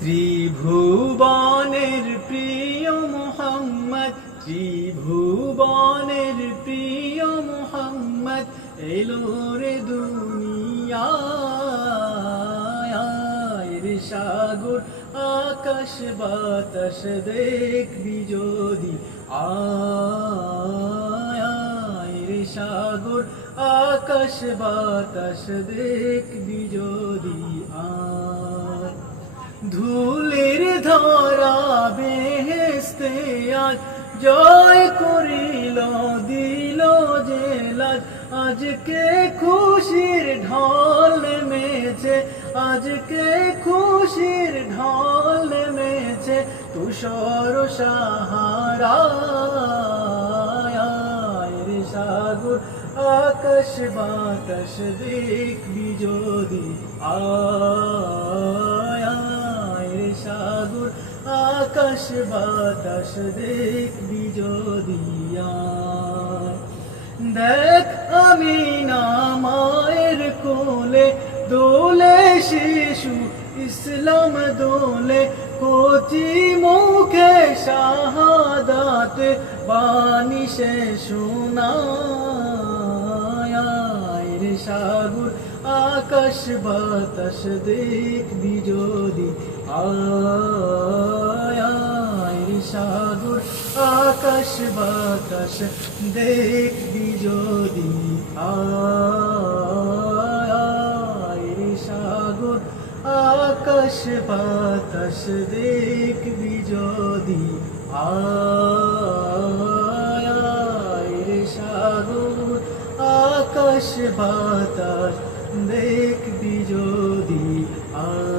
ত্রিভুবনের প্রিয় মুহাম্মদ, ত্রিভুবনের প্রিয় মুহাম্মদ এলো রে দুনিয়ায়। রে সাগর আকাশ বাতাস দেখবি যদি আয়, রে সাগর আকাশ বাতাস দেখবি যদি আয়। ধুলির ধরা বেহেশতে আজ জয় করিল দিল যে লাজ। আজকে খুশির ঢল নেমেছে, আজকে খুশির ঢল নেমেছে তুষার সাহারায়। রে সাগর আকাশ বাতাস দেখবি যদি আয়, রে সাগর আকাশ বাতাস দেখবি যদি আয়। দেখ আমিনা মায়ের কোলে দোলে শিশু ইসলাম দোলে, কচি মুখে শাহাদাত বাণী সে শোনায়। রে সাগর আকাশ বাতাস দেখবি যদি আয়, রে সাগর আকাশ বাতাস দেখবি যদি আয়, রে সাগর আকাশ বাতাস দেখবি যদি আয়, রে সাগর আকাশ বাতাস দেখবি যদি আয়।